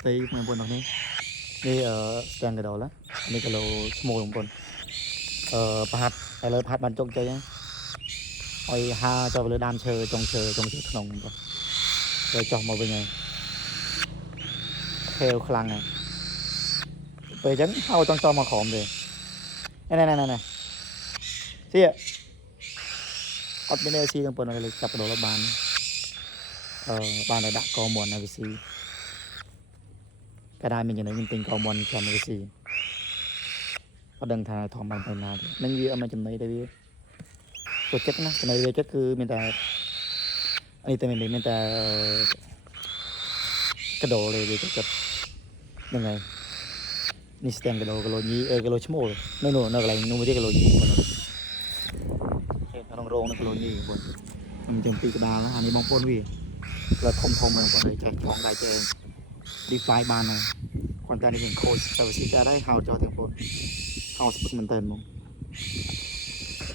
stay មកបងប្អូននេះនេះស្ទាំងកដោឡានេះគីឡូឈ្មោះបងប្អូនប្រហាត់ឥឡូវប្រហាត់បានជោគជ័យហើយហាចូលលើដើមឈើចុងឈើក្នុងបងប្អូនទៅចោះមកវិញហើយខេវខ្លាំងហើយពេលអញ្ចឹងហៅចង់ចោះមកក្រោមទេណែស៊ីអត់មានអីស៊ីបងប្អូនលើចាប់កដោបានបានតែដាក់កមន់ឲ្យវាស៊ីក៏ដែរមានចំណុចមានទិញកមន់ចាំវាស៊ីអត់ដឹងថាធំបានទៅណាទេនឹងវាអត់មានចំណុចទេវាចូលចិត្តណាចំណុចវាចិត្តគឺមានតែនេះតែមានតែកដោលេវាចិត្តហ្នឹងហើយនេះស្ទាំងកដោគីឡូញីគីឡូឈ្មោះនៅកន្លែងនោះវាគីឡូញីបងក្នុងរោងនៅគីឡូញីបងខ្ញុំចឹងពីក្បាលអានេះបងប្អូនវាលើធំហ្នឹងបងប្អូនចេះចងដៃចេះ define បានហើយគាត់តែនេះវាខូចទៅវិស័យដែរហៅចោលទាំងបងហៅស្ពឹកមែនតើហ្មង